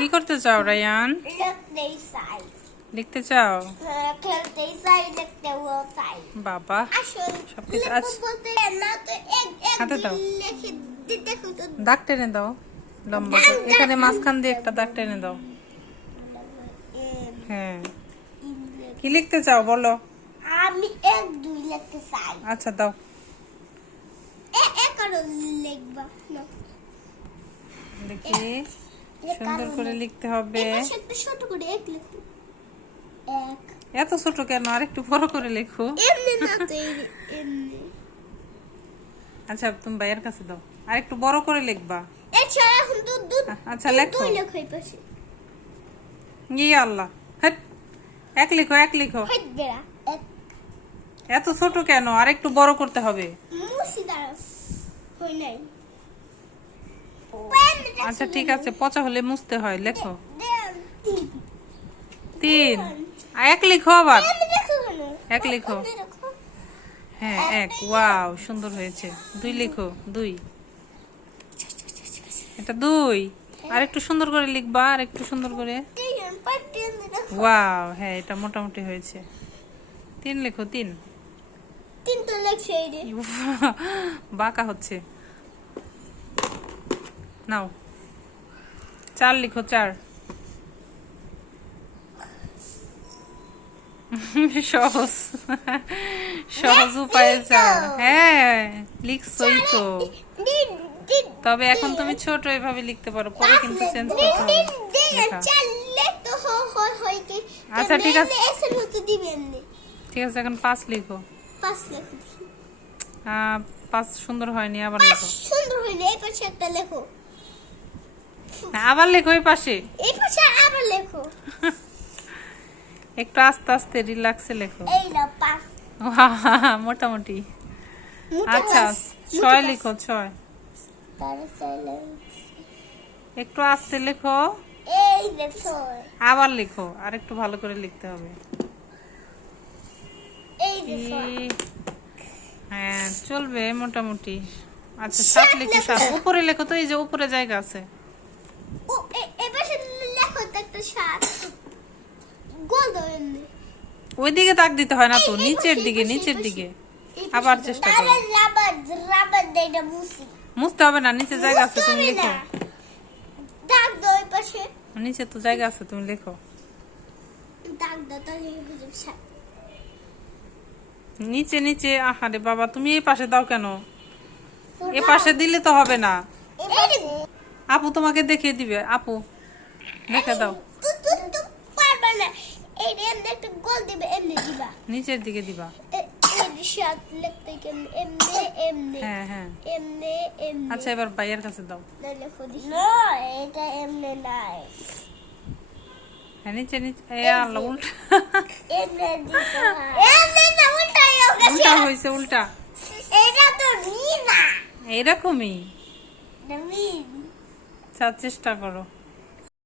কি করতে চাও রায়ান? লিখতে চাও? হ্যাঁ, চাই লিখতেও চাই বাবা সবকিছু আছে। হাতে দাও। দাগ টেনে দাও লম্বা এখানে মাঝখান দিয়ে একটা দাগ টেনে দাও। হ্যাঁ। কি লিখতে চাও বলো। আমি এক দুই লিখতে চাই। আচ্ছা দাও। এ- এক আরও লিখবা না দেখি। সুন্দর করে লিখতে হবে। ছোট করে এক এক। এত ছোট কেন? আর একটু বড় করে লেখো। এমনি না তো এমনি। আচ্ছা তুমি ভাইয়ের কাছে দাও। আর একটু বড় করে লিখবা। এখন আচ্ছা, দু- লেখো। দুই লেখো এই পাশে। ইয়ে আল্লাহ। হ্যাট এক লিখো এক লিখো। বেড়া এত ছোট কেন? আর একটু বড় করতে হবে। মুসি দাঁড়াও। হই নাই। আচ্ছা ঠিক আছে পচা হলে মুছতে হয় লেখো তিন। এক লিখো আবার? এক লিখো। হ্যাঁ এক ওয়াও সুন্দর হয়েছে দুই লিখো দুই এটা দুই আর একটু সুন্দর করে লিখবা আর একটু সুন্দর করে। ওয়াও হ্যাঁ এটা মোটামুটি হয়েছে তিন লিখো তিন। বাঁকা হচ্ছে নাও। চার লিখো চার। সহজ। সহজ উপায়ে চার। হ্যাঁ লিখছই তো। তবে এখন তুমি ছোট এভাবে লিখতে পারো পরে কিন্তু চেঞ্জ করতে? আচ্ছা, ঠিক আছে। ঠিক আছে এখন পাঁচ লিখো। পাঁচ সুন্দর হয়নি আবার লিখো। সুন্দর হইলে এই পাশে একটা লেখো। আবার লেখো ওই পাশে। এই পাশে আবার লেখো। একটু আস্তে আস্তে রিল্যাক্সে লেখো। এই না পাঁচ মোটামুটি। আচ্ছা ছয়। লিখো ছয়। একটু আস্তে লেখো। এই আবার লিখো আর একটু ভালো করে লিখতে হবে। এই হ্যাঁ চলবে মোটামুটি। আচ্ছা সাত লেখো। সাত। উপরে লেখো তো এই যে উপরে জায়গা আছে ও এ- এই পাশে লেখো তো একটা সাত গোল দাও এমনি ওই দিকে তাক দিতে হয় না তো নিচের দিকে নিচের দিকে। আবার চেষ্টা করো। মুছতে হবে না নিচে জায়গা আছে তুমি লেখো। নিচে তো জায়গা আছে তুমি লেখো। নিচে নিচে আহারে বাবা তুমি এই পাশে দাও কেন? এ পাশে দিলে তো হবে না। আপু তোমাকে দেখিয়ে দিবে আপু দেখে দাও তু তু তু পারবা না এই রে এমনি একটা গোল দিবে এমনি দিবা নিচের দিকে দিবা এ- এই রে সাত লিখতে কেমনি এমনি এমনি হ্যাঁ হ্যাঁ এমনি এমনি। আচ্ছা এবার ভাইয়ের কাছে দাও। এটা এমনি নাই। হ্যাঁ নিচে নিচে। আল্লাহ উল্টা। হয়। হয়েছে এটা তো এইরকমই। চেষ্টা করো।